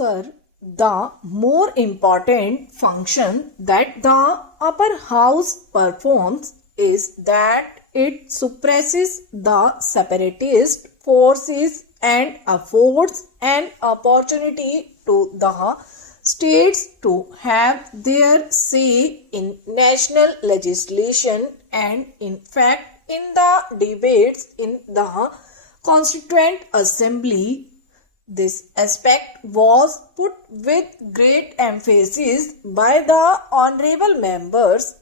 Sir, the more important function that the upper house performs is that it suppresses the separatist forces and affords an opportunity to the states to have their say in national legislation and in fact in the debates in the Constituent Assembly. This aspect was put with great emphasis by the honorable members.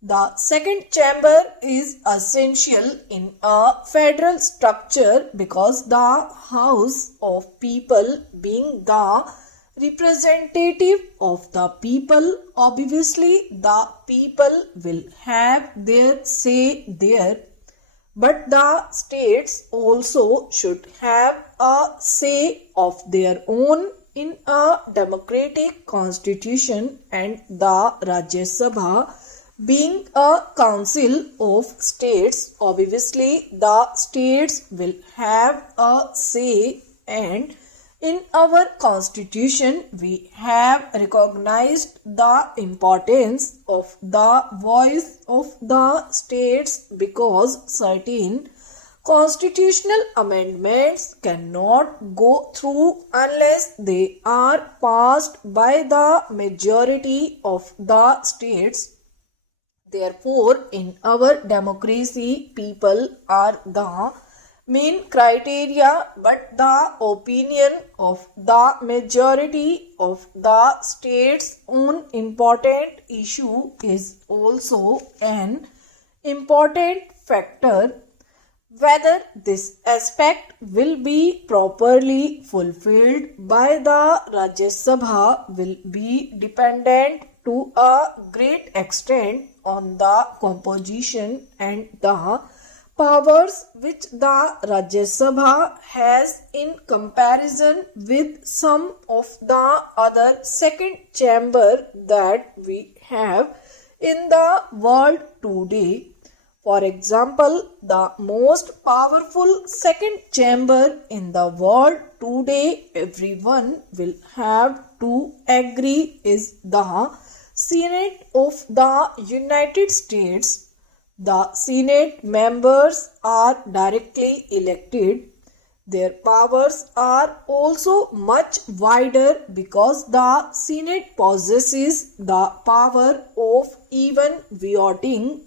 The second chamber is essential in a federal structure because the House of People, being the representative of the people, obviously the people will have their say there. But the states also should have a say of their own in a democratic constitution, and the Rajya Sabha, being a council of states, obviously the states will have a say, and in our constitution we have recognized the importance of the voice of the states because certain constitutional amendments cannot go through unless they are passed by the majority of the states. Therefore, in our democracy, people are the main criteria, but the opinion of the majority of the states on important issue is also an important factor. Whether this aspect will be properly fulfilled by the Rajya Sabha will be dependent to a great extent on the composition and the powers which the Rajya Sabha has in comparison with some of the other second chamber that we have in the world today. For example, the most powerful second chamber in the world today, everyone will have to agree, is the Senate of the United States. The Senate members are directly elected. Their powers are also much wider because the Senate possesses the power of even vetoing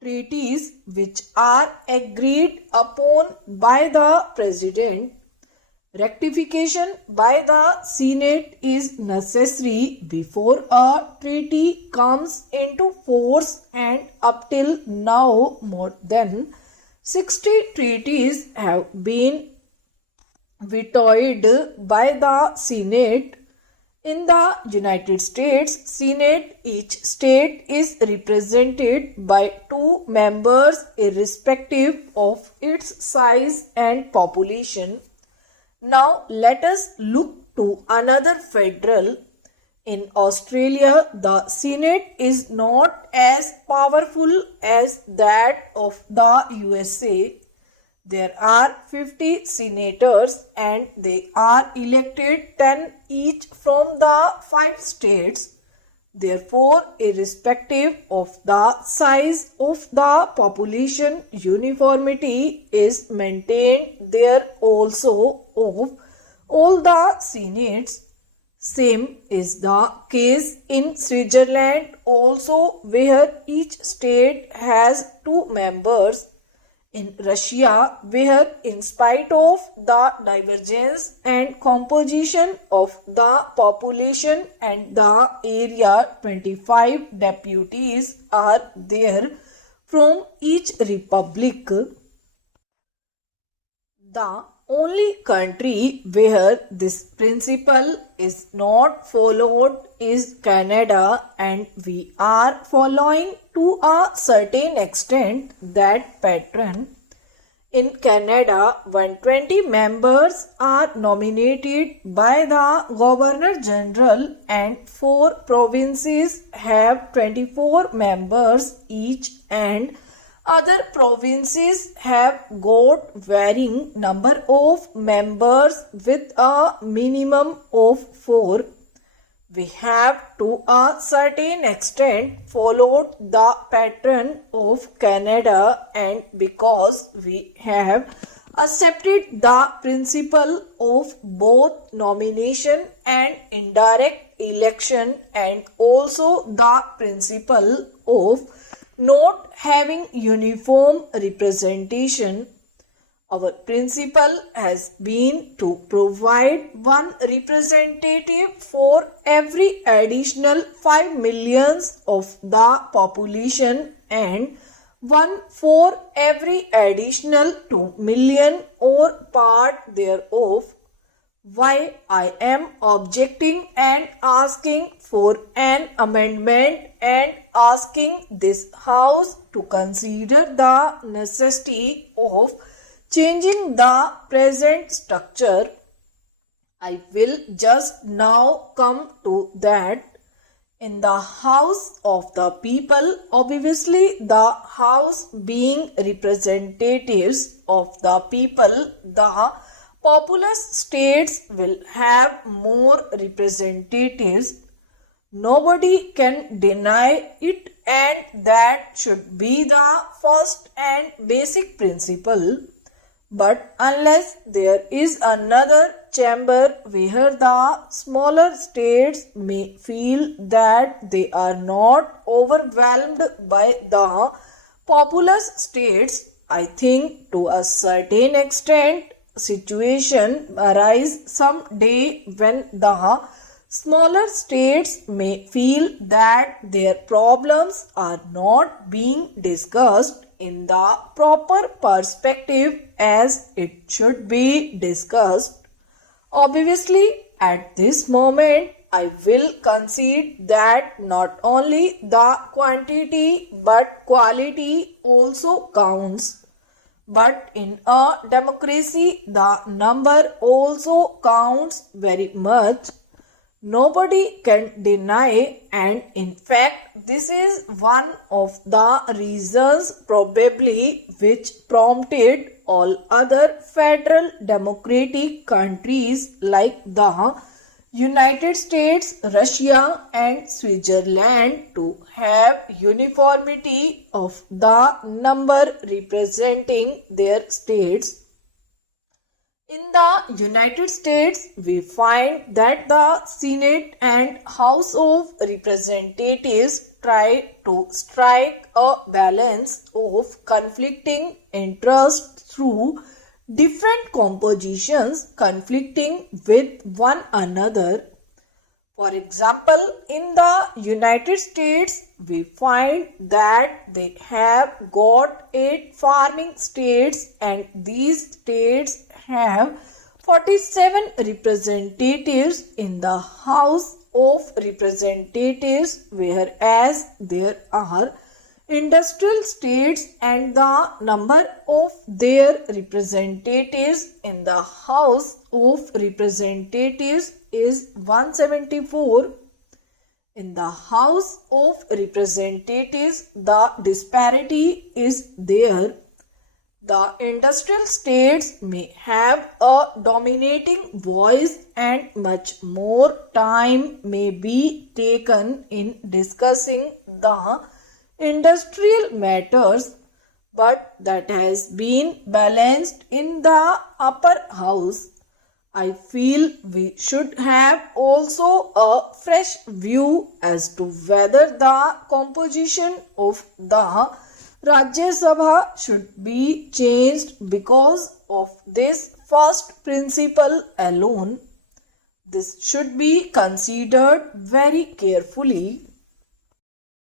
treaties which are agreed upon by the President. Rectification by the Senate is necessary before a treaty comes into force, and up till now more than 60 treaties have been vetoed by the Senate. In the United States Senate, each state is represented by 2 members irrespective of its size and population. Now let us look to another federal. In Australia, the Senate is not as powerful as that of the USA. There are 50 senators and they are elected 10 each from the 5 states. Therefore, irrespective of the size of the population, uniformity is maintained there also of all the senates. Same is the case in Switzerland also, where each state has 2 members. In Russia, where in spite of the divergence and composition of the population and the area, 25 deputies are there from each republic. The only country where this principle is not followed is Canada, and we are following to a certain extent that pattern. In Canada, 120 members are nominated by the Governor General, and 4 provinces have 24 members each, and Other provinces have got varying number of members with a minimum of 4. We have to a certain extent followed the pattern of Canada, and because we have accepted the principle of both nomination and indirect election, and also the principle of not having uniform representation, our principle has been to provide one representative for every additional 5 millions of the population and one for every additional 2 million or part thereof. Why I am objecting and asking for an amendment and asking this House to consider the necessity of changing the present structure. I will just now come to that. In the House of the People, obviously the House being representatives of the people, the populous states will have more representatives. Nobody can deny it, and that should be the first and basic principle. But unless there is another chamber where the smaller states may feel that they are not overwhelmed by the populous states, I think to a certain extent situation arise some day when the smaller states may feel that their problems are not being discussed in the proper perspective as it should be discussed. Obviously, at this moment, I will concede that not only the quantity but quality also counts. But in a democracy, the number also counts very much. Nobody can deny, and in fact this is one of the reasons probably which prompted all other federal democratic countries like the United States, Russia and Switzerland to have uniformity of the number representing their states. In the United States, we find that the Senate and House of Representatives try to strike a balance of conflicting interests through different compositions conflicting with one another. For example, in the United States, we find that they have got 8 farming states, and these states have 47 representatives in the House of Representatives, whereas there are industrial states and the number of their representatives in the House of Representatives is 174. In the House of Representatives, the disparity is there. The industrial states may have a dominating voice and much more time may be taken in discussing the industrial matters, but that has been balanced in the upper house. I feel we should have also a fresh view as to whether the composition of the Rajya Sabha should be changed because of this first principle alone. This should be considered very carefully.